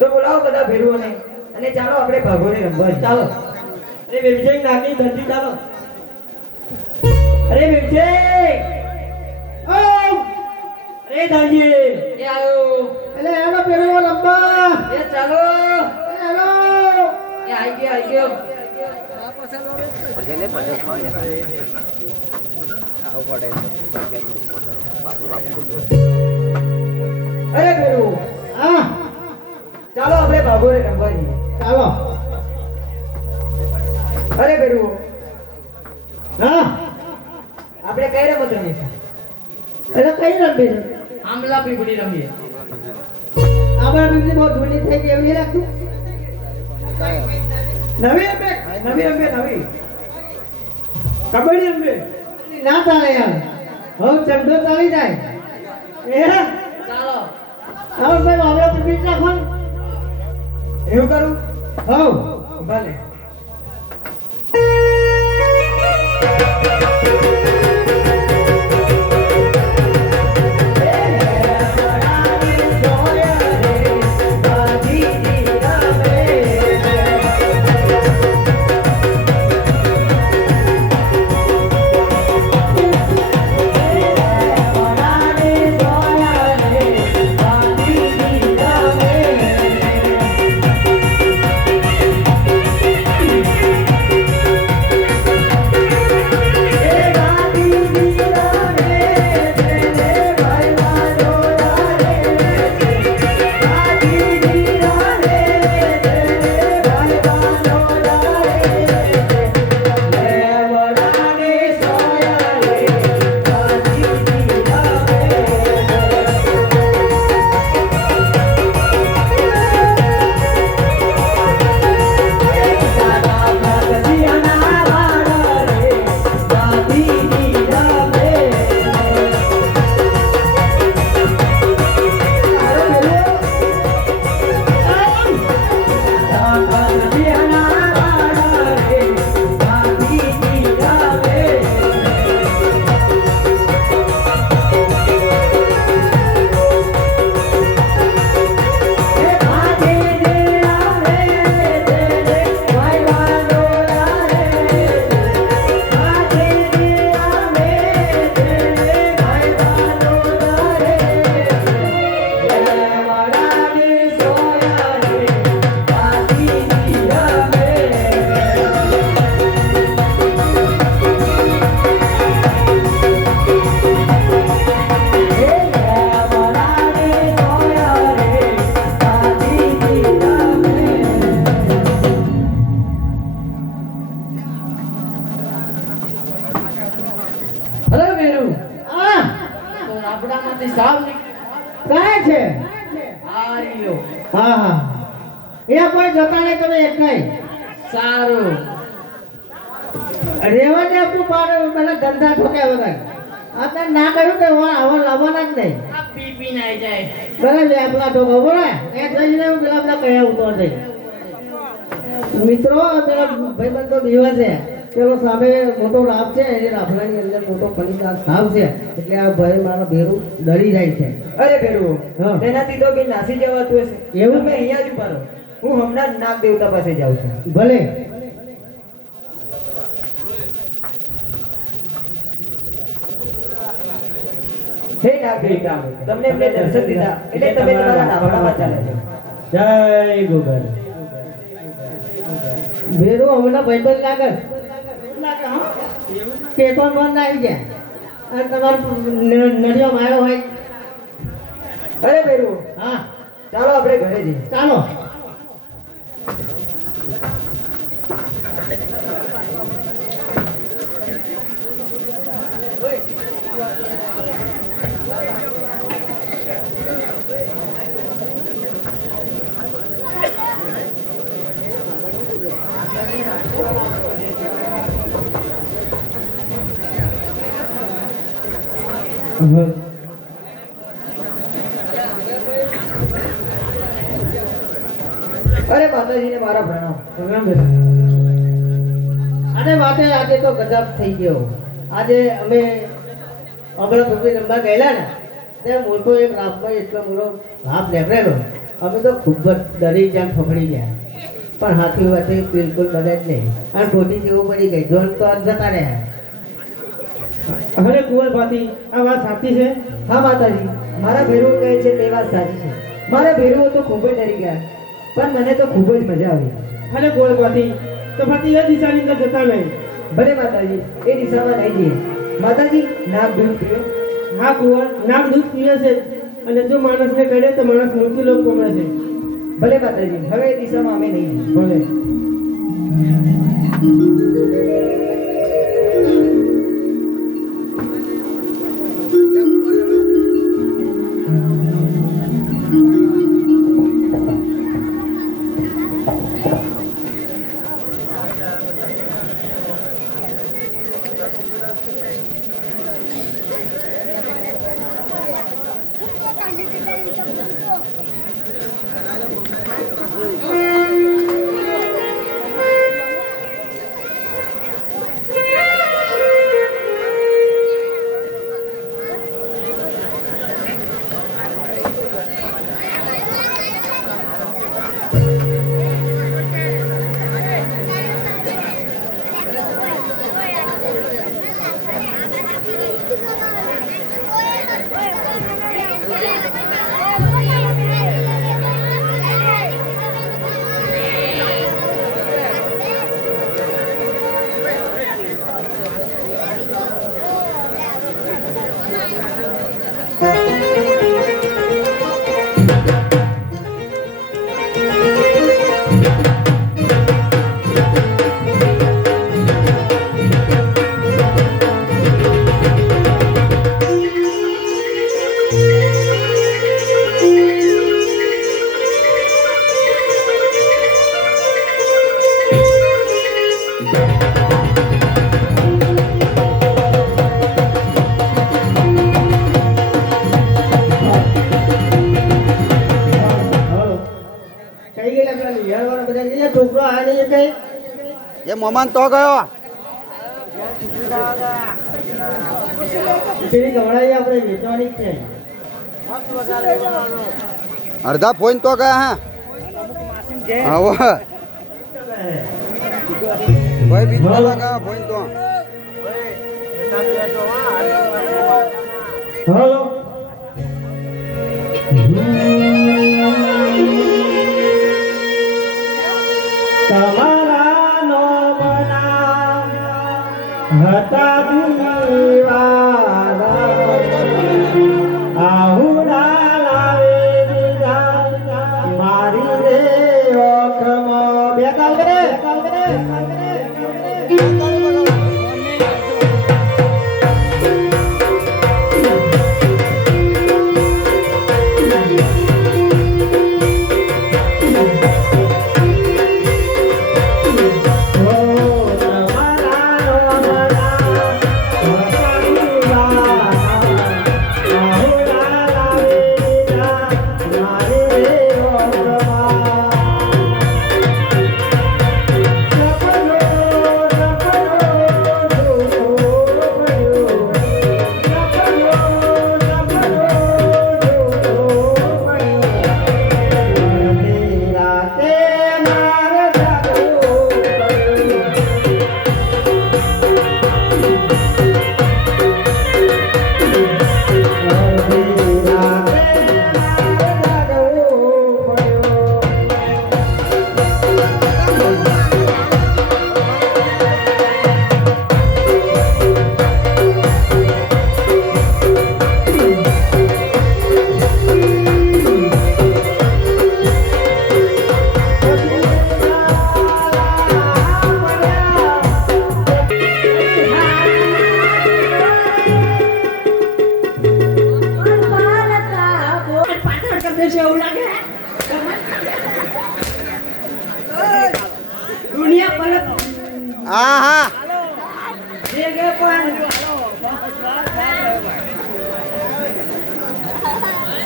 તો બોલાવો બધા ભેરુઓને અને ચાલો આપણે ભાગોને રમવા ચાલો. અરે વેમજે નાની ધરતી ચાલો. અરે વેમજે ઓ અરે દાંજી એ આયો એટલે આનો ભેરુઓ રમવા એ ચાલો એ હેલો એ આઈ ગયો પછી લે પછી ખાવા આવ પડે અરે ભેરુ હા ચાલો આપણે ભાગોરે રમવા જઈએ. ચાલો. અરે બેરુ હા આપણે કઈ રમત રમીએ? એટલે કઈ રમીએ? આમલા પીપળી રમીએ. આમલા પીપળી બહુ જૂની થઈ ગઈ એવું નહીં લાગતું? નવી રમીએ. કબડ્ડી રમીએ. ના ચાલે યાર. હવે ચંડો ચાલી જાય. ચાલો. હવે ભાઈ આમલા પીપળી રાખવાનું. એવું કરું? હવ ભલે. સારું રેવા દે આપું પાડે મને ધંધા ઠોક્યા બધા આ ના કર્યું કે આવા લાવવાના જ નહીં. આ પી નાઈ જાય બરાબર આપલા ઠોકો બોલે એ જઈને હું પેલા આપલા કયા ઉતર જઈ મિત્રો પેલા ભાઈબંધો દીવા છે પેલો સામે મોટો લાભ છે એ રાફડાની અંદર મોટો કલીદાર સાપ છે એટલે આ ભાઈ મારા ભેરું ડરી જાય છે. અરે ભેરું તેનાથી તો બી નાસી જવાતું હશે એવું મેં અહીંયા જ ઉપાડો. હું હમણાં નાગ દેવતા પાસે જાઉં છું. ભલે હે નાગદેવતા તમને એમને દર્શન દીધા એટલે તમે તમારા નાવડામાં ચાલે છો. જય ગોગલ. ભેરું હમણાં ભાઈબંધ લાગે કે તો બંધ આવી જાય અને તમારો નડિયો માયો હોય. અરે બેરું હા ચાલો આપણે ઘરે જઈએ. ચાલો. અરે માતાજીને મારા પ્રણામ. અને માટે આજે તો ગજબ થઈ ગયો. આજે અમે અગળ પૃથ્વી રમવા ગયેલા ને ત્યાં મોટો એક રાફમાં એટલો મોટો રાફ લેવરેલો. અમે તો ખૂબ જ ડરી જેમ ફફડી ગયા પણ હાથી વાથી બિલકુલ ડરે જ નહીં અને ખોટી જેવું પડી ગઈ જોન તો જતા રહ્યા. અરે કુંવરભાતી આ વાત સાચી છે? હા માતાજી મારા ભેરુઓ કહે છે તે વાત સાચી છે. મારા ભેરુઓ તો ખૂબ જ ડરી ગયા પણ મને તો ખૂબ જ મજા આવી. અરે કુંવરભાતી તો ફાતી એ દિશાની અંદર જતા નહીં. ભલે માતાજી એ દિશામાં નહીં જઈએ. માતાજી નાગ દૂધ પીઓ. હા કુંવર, નાગ દૂધ પીવે છે અને જો માણસને કરે તો માણસ મૃત્યુ લોક પામે છે. ભલે માતાજી હવે એ દિશામાં અમે નહીં જઈએ. ભલે. છોકરો આ નહીં કઈ એ મોમાન તો ગયો. પેલી ગવડાઈ આપણે વેચવાની જ છે. અડધા ફોન તો ગયા. હા હવે ભાઈ બીજું ગયા ફોન તો. હલો. તમારા નો બના હતા દીવાના આહુડા લાવે દીધા મારી રે ઓખમાં. બે કામ કરે તમારા નો બના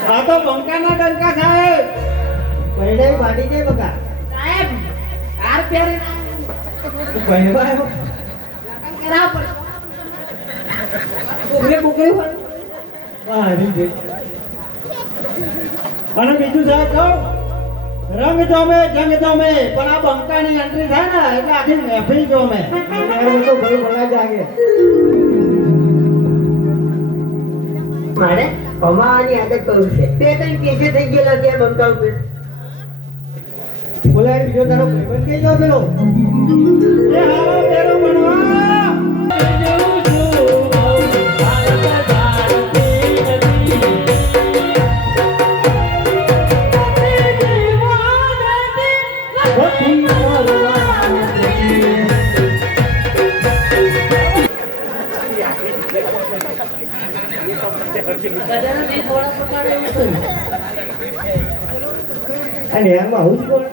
આ તો બંકાના ડંકા સાહેબ. પહેલે પાડી જાય બકા સાહેબ હાર પહેરી પહેરવા કરા પડે ઉભરે બુકરી હોય અને બીજું સાહેબ કહું, રંગ જોમે જંગ જોમે, પણ આ બંકાની એન્ટ્રી થાય ને એટલે આખી મહેફિલ જોમે. હું તો ભાઈ ભલા જાગે મારે કમાવાની આદત બહુ છે બે ત્રણ કેસે થઈ ગયેલા કે બંકા ઉપર બોલાય બીજો તારો ભાઈબંધ કઈ ગયો પેલો એ હાલો તેરો બનવા. અને એમાં હું કોણ